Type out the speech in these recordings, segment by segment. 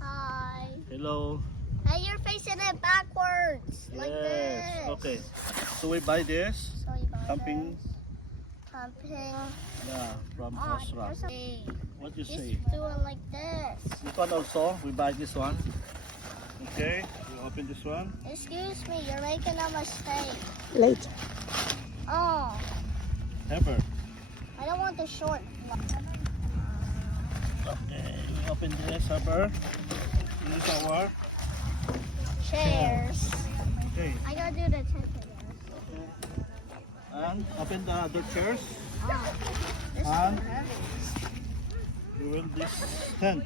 Hi. Hi. Hello. Hey, you're facing it backwards. Like this. Yes. Okay. So we buy this So you buy camping, this. Camping. yeah, from Oh, Osra. there's a... What you Just say? do it like this. This one also. We buy this one. Okay. We open this one. Excuse me, you're making a mistake. Later. Oh, Pepper. I don't want the short. Okay. We open this pepper. This is our. Chairs. Okay. I gotta do the tent again. And open the other chairs. Oh, this is And- heavy. We will this tent.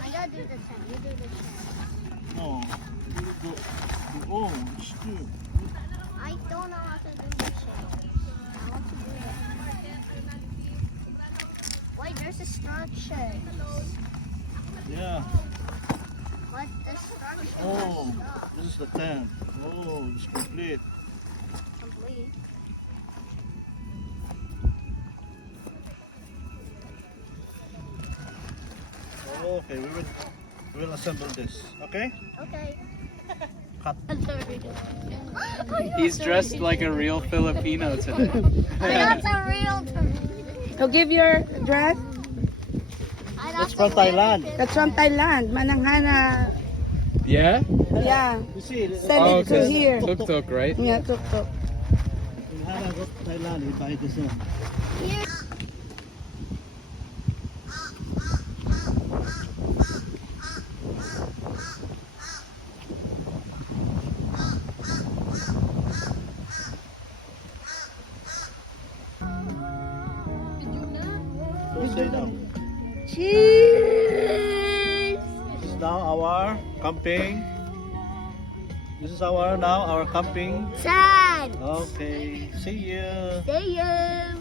I gotta do the tent. You do the tent. No. Oh, it's good. I don't know how to do the chairs. I want to do it. Wait, there's instructions. Yeah. But the instructions Oh, are stuck. this is the tent. Oh, it's complete. Complete. Okay, we will assemble this. Okay? Okay. Cut. He's dressed like a real Filipino today. That's a real term. So give your dress. That's from Thailand. That's from Thailand. Mananghana. Yeah? Yeah. You see, Send Oh, it to here. Tuk tuk, right? Yeah, tuk tuk. in Hana go to Thailand, we buy this one. Go stay down. Cheese. This is now our camping. This is our camping. Sad. Okay, see you. See you.